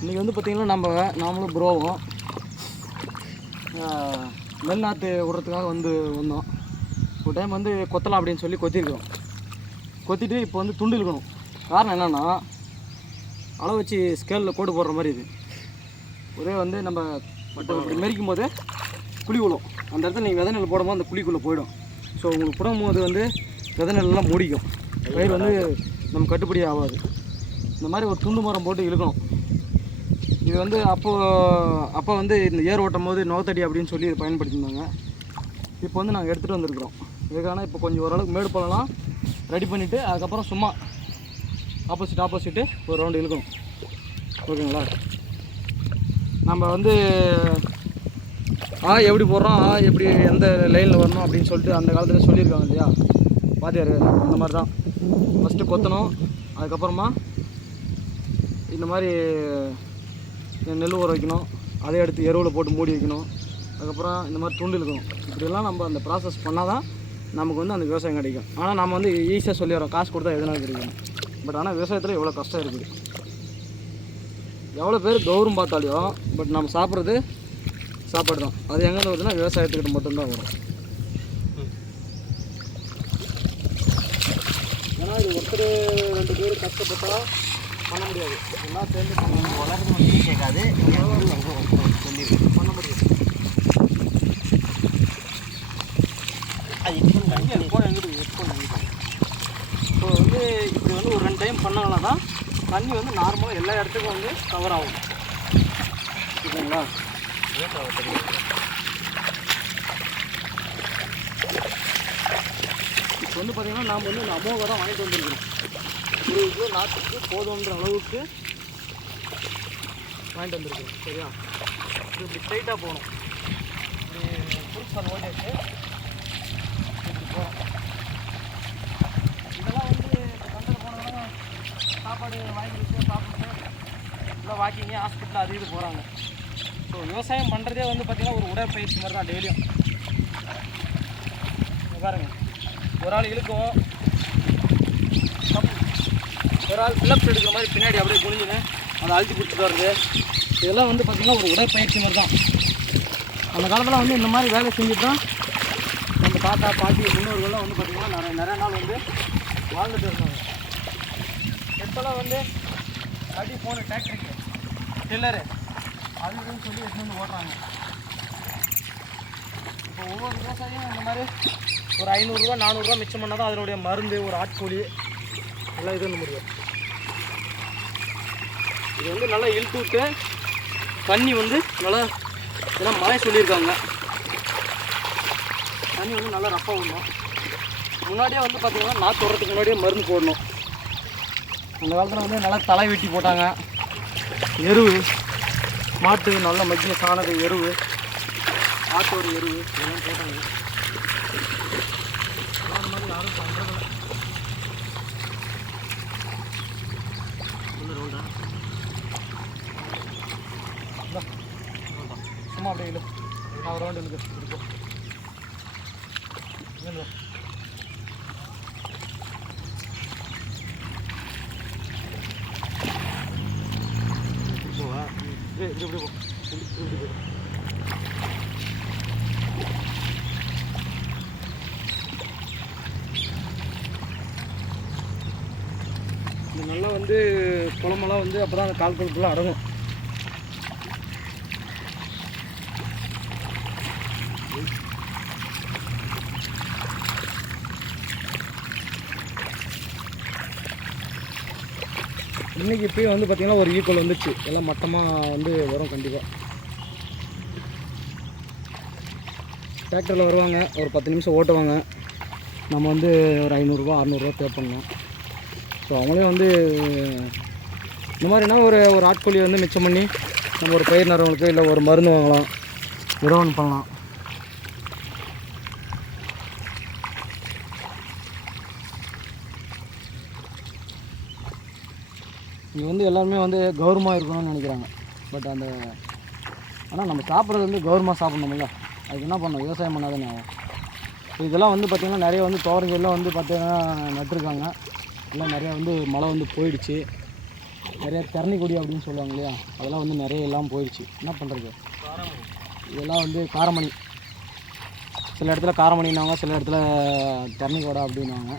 இன்றைக்கி வந்து பார்த்திங்கன்னா நாமளும் ப்ரோவும் நெல் நாற்று விடுறதுக்காக வந்தோம். ஒரு டைம் வந்து கொத்தலாம் அப்படின்னு சொல்லி கொத்திருக்கிறோம். கொத்திட்டு இப்போ வந்து துண்டு இழுக்கணும். காரணம் என்னென்னா, அளவு வச்சு ஸ்கேலில் கோடு போடுற மாதிரி இது ஒரே வந்து நம்ம இப்படி மெரிக்கும் போது குழி விழும். அந்த இடத்துல நீங்கள் விதை நெல் போடும்போது அந்த குழிக்குள்ளே போயிடும். ஸோ உங்களுக்கு போடும்போது வந்து விதை நெல்லாம் மூடிக்கும். பயிர் வந்து நம்ம கட்டுப்படி ஆகாது. இந்த மாதிரி ஒரு துண்டு மரம் போட்டு இழுக்கணும். இது வந்து அப்போ வந்து இந்த ஏர் ஓட்டும் போது நோத்தடி அப்படின்னு சொல்லி இதை பயன்படுத்தியிருந்தாங்க. இப்போ வந்து நாங்கள் எடுத்துகிட்டு வந்திருக்கிறோம். இதுக்கான இப்போ கொஞ்சம் ஓரளவுக்கு மேடு பழம்லாம் ரெடி பண்ணிவிட்டு அதுக்கப்புறம் சும்மா ஆப்போசிட்டு ஒரு ரவுண்டு இழுக்கணும். ஓகேங்களா? நம்ம வந்து எப்படி போடுறோம், எப்படி எந்த லைனில் வரணும் அப்படின்னு சொல்லிட்டு அந்த காலத்தில் சொல்லியிருக்காங்க இல்லையா வாத்தியார். அந்த மாதிரி தான் ஃபஸ்ட்டு கொத்தணும். அதுக்கப்புறமா இந்த மாதிரி நெல் ஊற வைக்கணும். அதை எடுத்து எருவில் போட்டு மூடி வைக்கணும். அதுக்கப்புறம் இந்த மாதிரி துண்டு இழுக்கணும். இப்படியெல்லாம் நம்ம அந்த ப்ராசஸ் பண்ணால் தான் நமக்கு வந்து அந்த விவசாயம் கிடைக்கும். ஆனால் நம்ம வந்து ஈஸியாக சொல்லிடுறோம், காசு கொடுத்தா எதுனாலும் கிடைக்கும். பட் ஆனால் விவசாயத்தில் எவ்வளோ கஷ்டம் இருக்குது. எவ்வளோ பேர் கௌரவம் பார்த்தாலையும் பட் நம்ம சாப்பிட்றது சாப்பாடு தான். அது எங்கேருந்து வருதுன்னா விவசாயத்துக்கிட்ட மட்டும்தான் வரும். ஏன்னா இது ஒருத்தர் 2 பேர் கஷ்டப்பட்டால் பண்ண முடியாது. எல்லாம் சேர்ந்து வளர்ந்து கேட்காது சொல்லி பண்ண முடியாது. ஸோ வந்து இப்படி வந்து ஒரு 2 டைம் பண்ணாங்கன்னா தான் தண்ணி வந்து நார்மலாக எல்லா இடத்துக்கும் வந்து கவர் ஆகும். ஓகேங்களா? இப்போ வந்து பார்த்திங்கன்னா நாம் வந்து இந்த அமோகை தான் வாங்கிட்டு வந்துருக்கணும். 20 கிலோ நாற்றுக்கு போதுன்ற அளவுக்கு வாங்கிட்டு வந்துருக்கோம். சரியா? இப்படி ஸ்ட்ரைட்டாக போகணும். இப்படி புதுசாக ஓடியாச்சு இப்படி போகிறோம். இதெல்லாம் வந்து கண்டில் போனதுனால சாப்பாடு வாங்கி வச்சு சாப்பிட்டு இல்லை வாக்கிங்க ஹாஸ்பிட்டலில் அது இது போகிறாங்க. ஸோ விவசாயம் பண்ணுறதே வந்து பார்த்திங்கன்னா ஒரு உடற்பயிற்சி மாதிரி தான் டெய்லியும். பாருங்கள், ஒரு ஆள் இழுக்கும், ஒரு ஆள் ஃபில்லப்ஸ் எடுக்கிற மாதிரி பின்னாடி அப்படியே குனிஞ்சுன்னு அதை அழுத்தி பிடிச்சிட்டு வருது. இதெல்லாம் வந்து பார்த்திங்கன்னா ஒரு உடற்பயிற்சி மாதிரி தான். அந்த காலத்தில் வந்து இந்த மாதிரி வேலை செஞ்சுட்டு தான் நம்ம தாத்தா பாட்டி முன்னோர்கள்லாம் வந்து பார்த்திங்கன்னா நிறைய நாள் வந்து வாழ்ந்துட்டு இருந்தாங்க. இப்போலாம் வந்து அடி போன டிராக்டருக்கு டில்லரு அதுன்னு சொல்லி எடுத்து வந்து ஓடுறாங்க. இப்போ ஒவ்வொரு விவசாயியும் இந்த மாதிரி ஒரு 500 ரூபா 400 ரூபா மிச்சம் பண்ணால் தான் அதனுடைய மருந்து ஒரு ஆட்கூலி எல்லாம் இது பண்ண முடியும். இது வந்து நல்லா இழுத்து விட்டு தண்ணி வந்து நல்லா இதெல்லாம் மழை சொல்லியிருக்காங்க. தண்ணி வந்து நல்லா ரஃப்பாக விடணும். முன்னாடியே வந்து பார்த்திங்கன்னா நாற்று விடுறதுக்கு முன்னாடியே மருந்து போடணும். அந்த காலத்தில் வந்து நல்லா தலை வெட்டி போட்டாங்க. எருவு மாட்டு நல்ல மக்கிய சாணது எருவு, ஆட்டோட எருவு இதெல்லாம் போட்டாங்க. அந்த மாதிரி யாரும் பண்ணுறதில்ல. சும்மா அப்படியே இல்லை, நான் ஒரு ரவுண்டு இருக்கு இருக்கும். இப்படி போ. இது நல்லா வந்து குளமெல்லாம் வந்து அப்போ தான் அந்த கால் கொழுப்புலாம் அடங்கும். இன்றைக்கி இப்போயும் வந்து பார்த்திங்கன்னா ஒரு ஈக்குவல் வந்துச்சு. எல்லாம் மட்டமாக வந்து வரும் கண்டிப்பாக. டிராக்டரில் வருவாங்க, ஒரு 10 நிமிஷம் ஓட்டுவாங்க. நம்ம வந்து ஒரு 500 ரூபா 600 ரூபா பே பண்ணோம். ஸோ அவங்களே வந்து இந்த மாதிரினா ஒரு ஆட்கொல்லி வந்து மிச்சம் பண்ணி நம்ம ஒரு பயிர் நடுறவங்களுக்கு இல்லை ஒரு மருந்து வாங்கலாம், ஏதோ ஒன்று பண்ணலாம். இது வந்து எல்லாருமே வந்து கௌரவமாக இருக்கணும்னு நினைக்கிறாங்க. பட் ஆனால் நம்ம சாப்பிட்றது வந்து கௌரவமாக சாப்பிட்ணுமில்ல, அதுக்கு என்ன பண்ணணும், விவசாயம் பண்ணாதானே ஆகும். இதெல்லாம் வந்து பார்த்திங்கன்னா நிறைய வந்து தோரஞ்செல்லாம் வந்து பார்த்திங்கன்னா நட்டுருக்காங்க. எல்லாம் நிறையா வந்து மழை வந்து போயிடுச்சு. நிறைய தரணி கொடி அப்படின்னு சொல்லுவாங்க இல்லையா, அதெல்லாம் வந்து நிறைய எல்லாம் போயிடுச்சு. என்ன பண்ணுறது, இதெல்லாம் வந்து காரமணி, சில இடத்துல காரமணினாங்க, சில இடத்துல தரணி கொடை அப்படின்னாங்க.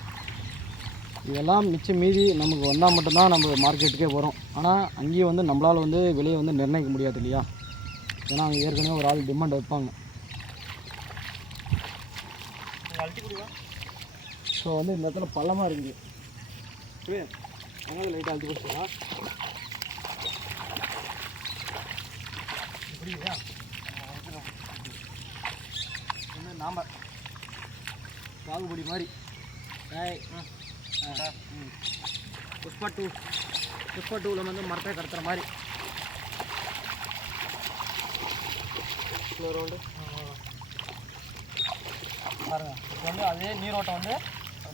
இதெல்லாம் மிச்சம் மீதி நமக்கு வந்தால் மட்டும்தான் நம்ம மார்க்கெட்டுக்கே வரும். ஆனால் அங்கேயும் வந்து நம்மளால் வந்து விலையை வந்து நிர்ணயிக்க முடியாது இல்லையா, ஏன்னா அங்கே ஏற்கனவே ஒரு ஆள் டிமாண்ட் வைப்பாங்க. ஸோ வந்து இந்த இடத்துல பள்ளமாக இருக்குது, அதனால் லைட்டாக அழுத்தி போச்சுங்களா புரியுதா. நாம் சாகுபடி மாதிரி புஷ்பா 2ல் வந்து மரத்தை கடத்துகிற மாதிரி ரவுண்டு பாருங்கள். இப்போ வந்து அதே நீரோட்டம் வந்து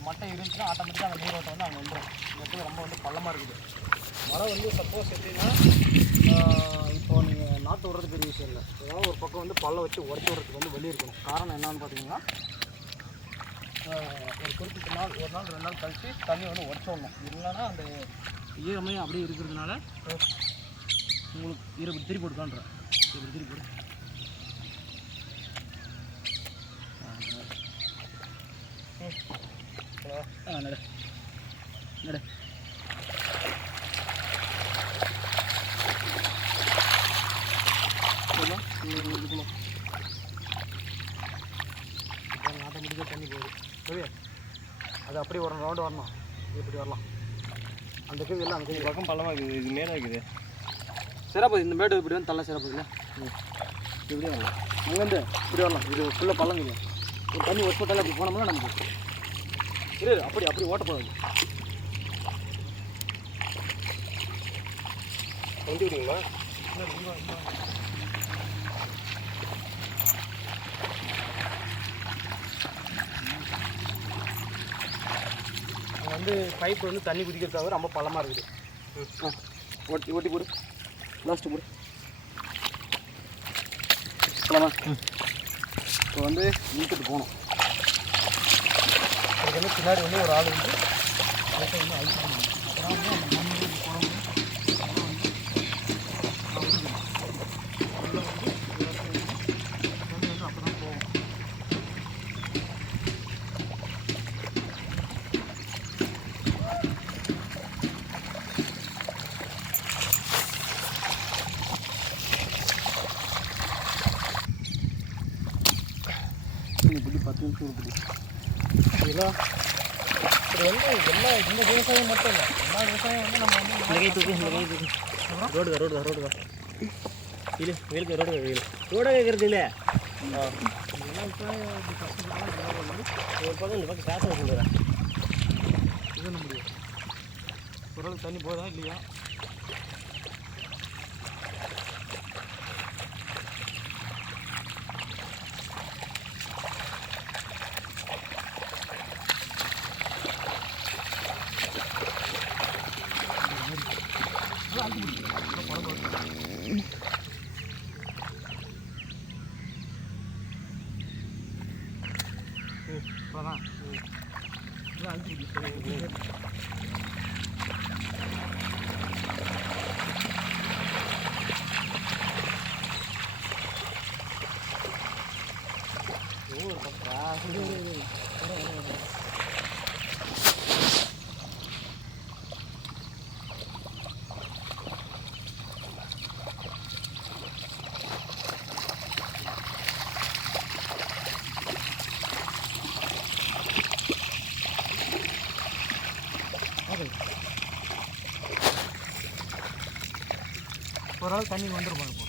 மட்டை இருந்துச்சுன்னா ஆட்டோமேட்டிக்காக அந்த நீரோட்டம் வந்து அங்கே வந்துடும். இந்த இடத்துல ரொம்ப வந்து பள்ளமாக இருக்குது. மழை வந்து சப்போஸ் எப்படின்னா இப்போது நீங்கள் நாற்று விடுறது பெரிய விஷயம் இல்லை, ஏதாவது ஒரு பக்கம் வந்து பள்ளம் வச்சு உடச்சி விடுறதுக்கு வந்து வெளியே இருக்கணும். காரணம் என்னன்னு பார்த்தீங்கன்னா, ஒரு குறிப்பிட்ட நாள், ஒரு நாள் 2 நாள் கழித்து தண்ணி வந்து உடச்சி விடணும். இல்லைன்னா அந்த ஈரமே அப்படியே இருக்கிறதுனால உங்களுக்கு இப்படி திருப்பி கொடுக்கான்றேன், இப்படி திருப்பி கொடு. நட நட ஆட்டோமேட்டிக்காக தண்ணி போகுது. சரி, அது அப்படி ஒரு ரவுண்டு வரணும், இப்படி வரலாம். அந்த கேள்வி எல்லாம் அந்த பக்கம் பள்ளமாக இருக்குது, இது மேலே இருக்குது. சிறப்பு இந்த மேடு இப்படி வந்து தள்ள சிறப்பு இல்லை, இப்படியே வரலாம். அங்கேருந்து இப்படி வரலாம், இது ஃபுல்லாக பள்ளம் கிடையாது. ஒரு தண்ணி ஒர்க் போட்டாலும் அப்படி போனோம்னா நமக்கு இரு, அப்படி ஓட்டப்படாது. வண்டி விடுங்களா? வந்து பைப் வந்து தண்ணி குடிக்கிறதுக்காக ரொம்ப பள்ளமாக இருக்குது. ஓட்டி போடு, லாஸ்ட்டு போடு. பழமா இப்போ வந்து இழுத்துட்டு போகணும். அதுக்கு வந்து பின்னாடி வந்து ஒரு ஆள் வந்து லைட்டை வந்து அழிச்சு போகணும். அப்புறம் வந்து அந்த மண்ணு குழம்பு தண்ணி வந்து அப்போ தான் போகும். இப்படி 10 நிமிஷம் இப்படி இதெல்லாம் இது வந்து எல்லா இந்த விவசாயம் மட்டும் இல்லை, எல்லா விவசாயம் வந்து நம்ம வந்து ரோடுக்கா இல்லை வேலுக்கு ரோடாக கேட்குறது இல்லை. இதெல்லாம் இப்போ ஒரு பக்கம் இந்த பக்கம் காசை வச்சுருக்கிறேன். இது பண்ண முடியும். ஓரளவுக்கு தண்ணி போதா இல்லையா? ஓரளவு தண்ணி வந்துருப்பாங்க இப்போ.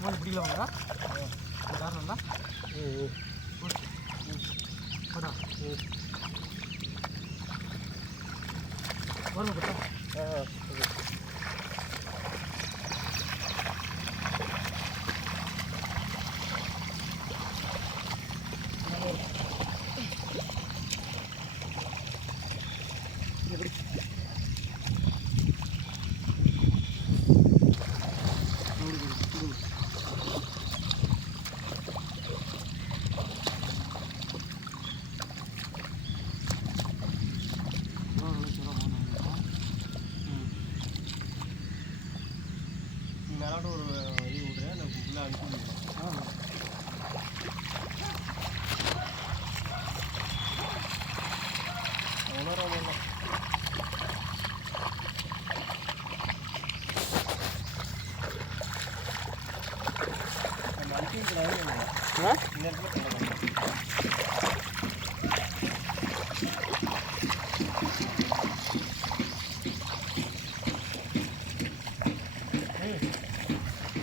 மூணு பிடிக்கல வாங்க காரணம் தான் வரும்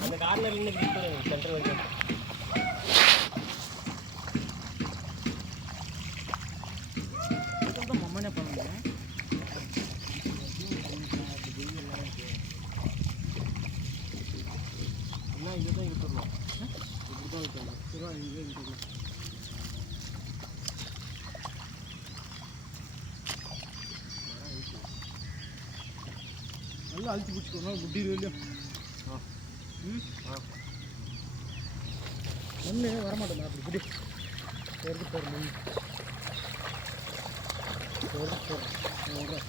அந்த கார்னர் சென்டர் வரைக்கும் மம்மனே பண்ணுங்க. என்ன இதுதான் விட்டுருணும், இப்படி தான் விட்டுருணும். சரி இதே விட்டுருணும். நல்லா அழுத்தி பிடிச்சிக்கணும் முட்டி இல்லையா? மண்ணு வரமாட்டேன் அப்படி பிடி போடுறது போடுறேன் போடுறேன்